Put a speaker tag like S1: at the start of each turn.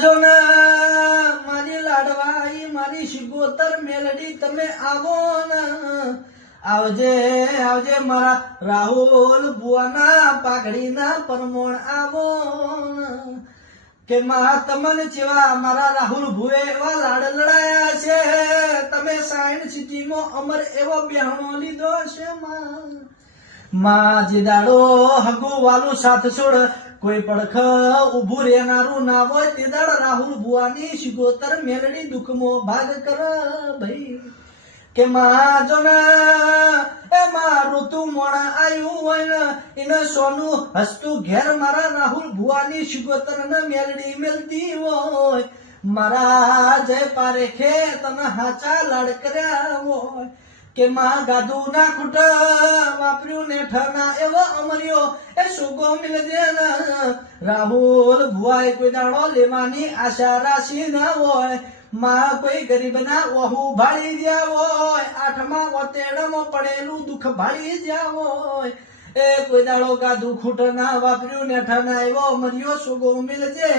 S1: જો ને મારી ને. આવજે આવજે પરમોણ આવો કે તમને જેવા મારા રાહુલ ભુએ એવા લાડ લડાયા છે. તમે સાયન્સ સિટીમાં અમર એવો બિહાણો લીધો છે માં. માં જે દાડો હગુ વાલું સાથ છોડ કોઈ પડખ ઉભું રહેનારું ના હોય તે દાડ રાહુલ ભુવાની શિગોતર મેલડી દુઃખમો ભાગ કર ભાઈ. કે માં જો એ મારું તું મોડા આવ્યું હોય ને, એને સોનું હસતું ઘેર મારા રાહુલ ભુવાની શિગોતર ને મેલડી મેલતી હોય. મારા જય પારેખે તને હાચા લાડ કર્યા હોય. કે માં ગાદુ ના ખૂટ વાપર્યું ને ઠના એવો અમર્યો. એ સુગો મિલજે રાહુલ ભુવાય કોઈ દાણો લેવાની આશા રાશી ના હોય. માં કોઈ ગરીબ ના વહુ ભાળી જ્યા હોય. આઠમા વતેડમાં પડેલું દુઃખ ભાળી જ્યા હોય. એ કોઈ દાડો ગાધું ખૂટ ના વાપર્યું ને ઠના એવો અમર્યો. સુગો મિલજે.